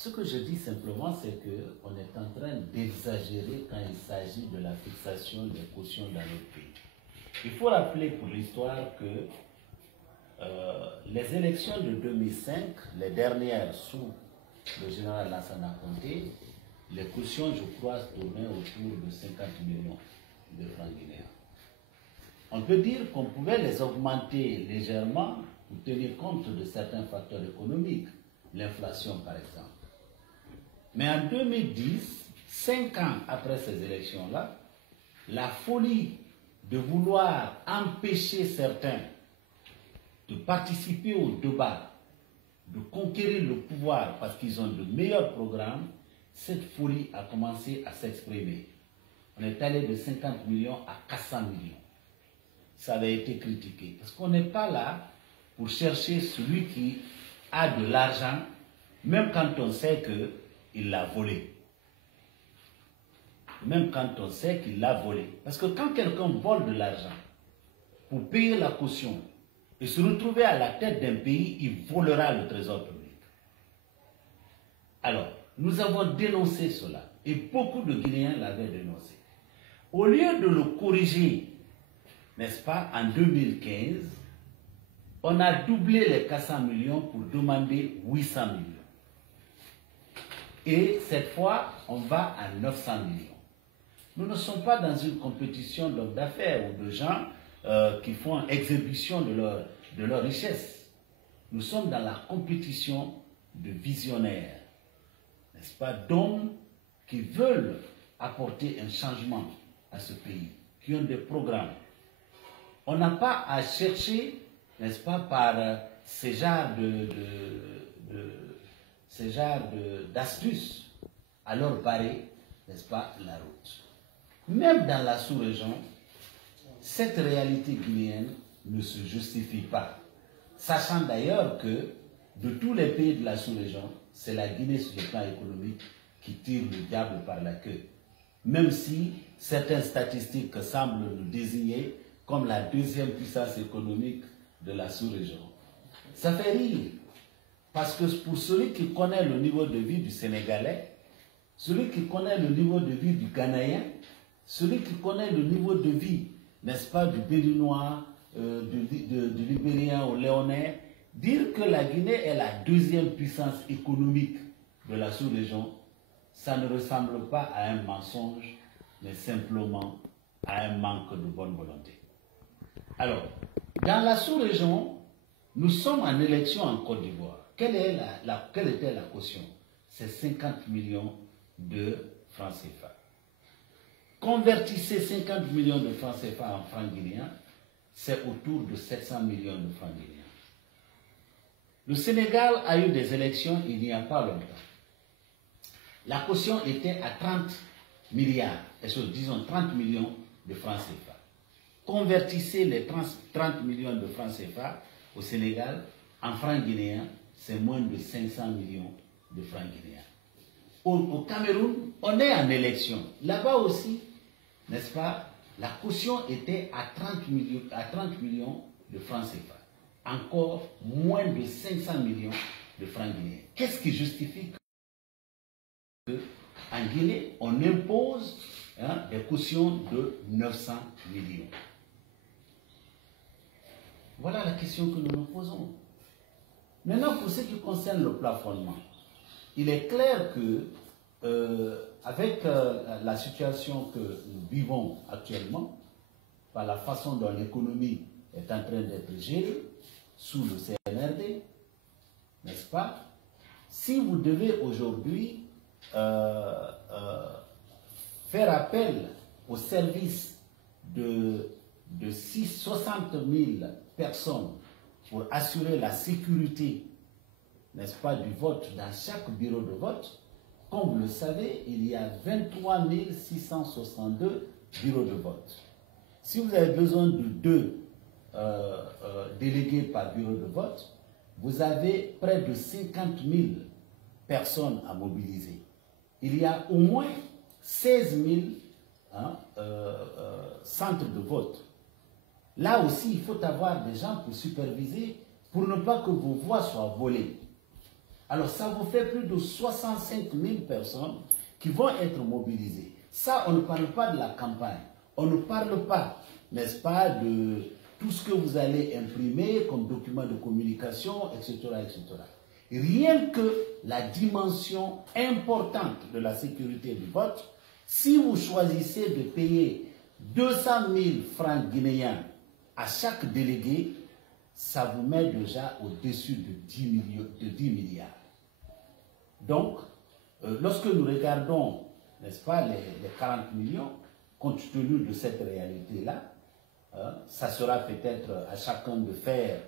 Ce que je dis simplement, c'est qu'on est en train d'exagérer quand il s'agit de la fixation des cautions dans notre pays. Il faut rappeler pour l'histoire que les élections de 2005, les dernières sous le général Lansana Conté, les cautions, je crois, tournaient autour de 50 millions de francs guinéens. On peut dire qu'on pouvait les augmenter légèrement pour tenir compte de certains facteurs économiques, l'inflation par exemple. Mais en 2010, 5 ans après ces élections-là, la folie de vouloir empêcher certains de participer au débat, de conquérir le pouvoir parce qu'ils ont de meilleurs programmes, cette folie a commencé à s'exprimer. On est allé de 50 millions à 400 millions. Ça avait été critiqué. Parce qu'on n'est pas là pour chercher celui qui a de l'argent, même quand on sait qu'il l'a volé. Même quand on sait qu'il l'a volé. Parce que quand quelqu'un vole de l'argent pour payer la caution et se retrouver à la tête d'un pays, il volera le trésor public. Alors, nous avons dénoncé cela et beaucoup de Guinéens l'avaient dénoncé. Au lieu de le corriger, n'est-ce pas, en 2015, on a doublé les 400 millions pour demander 800 millions. Et cette fois, on va à 900 millions. Nous ne sommes pas dans une compétition d'hommes d'affaires ou de gens qui font exhibition de leur richesse. Nous sommes dans la compétition de visionnaires, n'est-ce pas, d'hommes qui veulent apporter un changement à ce pays, qui ont des programmes. On n'a pas à chercher, n'est-ce pas, par ces genres d'astuces à leur barrer, n'est-ce pas, la route. Même dans la sous-région, cette réalité guinéenne ne se justifie pas. Sachant d'ailleurs que de tous les pays de la sous-région, c'est la Guinée sur le plan économique qui tire le diable par la queue. Même si certaines statistiques semblent nous désigner comme la deuxième puissance économique de la sous-région. Ça fait rire. Parce que pour celui qui connaît le niveau de vie du Sénégalais, celui qui connaît le niveau de vie du Ghanéen, celui qui connaît le niveau de vie, n'est-ce pas, du Béninois, du Libérien au Léonais, dire que la Guinée est la deuxième puissance économique de la sous-région, ça ne ressemble pas à un mensonge, mais simplement à un manque de bonne volonté. Alors, dans la sous-région, nous sommes en élection en Côte d'Ivoire. Quelle était la caution? C'est 50 millions de francs CFA. Convertissez 50 millions de francs CFA en francs guinéens, c'est autour de 700 millions de francs guinéens. Le Sénégal a eu des élections il n'y a pas longtemps. La caution était à 30 milliards, disons 30 millions de francs CFA. Convertissez les 30 millions de francs CFA au Sénégal en francs guinéens, c'est moins de 500 millions de francs guinéens. Au Cameroun, on est en élection. Là-bas aussi, n'est-ce pas, la caution était à 30 millions de francs CFA. Encore moins de 500 millions de francs guinéens. Qu'est-ce qui justifie qu'en Guinée, on impose des cautions de 900 millions? Voilà la question que nous nous posons. Maintenant, pour ce qui concerne le plafonnement, il est clair que, avec la situation que nous vivons actuellement, par la façon dont l'économie est en train d'être gérée, sous le CNRD, n'est-ce pas? Si vous devez aujourd'hui faire appel au service de 60 000 personnes pour assurer la sécurité, n'est-ce pas, du vote dans chaque bureau de vote, comme vous le savez, il y a 23 662 bureaux de vote. Si vous avez besoin de 2 délégués par bureau de vote, vous avez près de 50 000 personnes à mobiliser. Il y a au moins 16 000 centres de vote. Là aussi, il faut avoir des gens pour superviser, pour ne pas que vos voix soient volées. Alors ça vous fait plus de 65 000 personnes qui vont être mobilisées. Ça, on ne parle pas de la campagne. On ne parle pas, n'est-ce pas, de tout ce que vous allez imprimer comme document de communication, etc., etc. Rien que la dimension importante de la sécurité du vote, si vous choisissez de payer 200 000 francs guinéens à chaque délégué, ça vous met déjà au-dessus de 10 milliards. Donc, lorsque nous regardons, n'est-ce pas, les 40 millions, compte tenu de cette réalité-là, ça sera peut-être à chacun de faire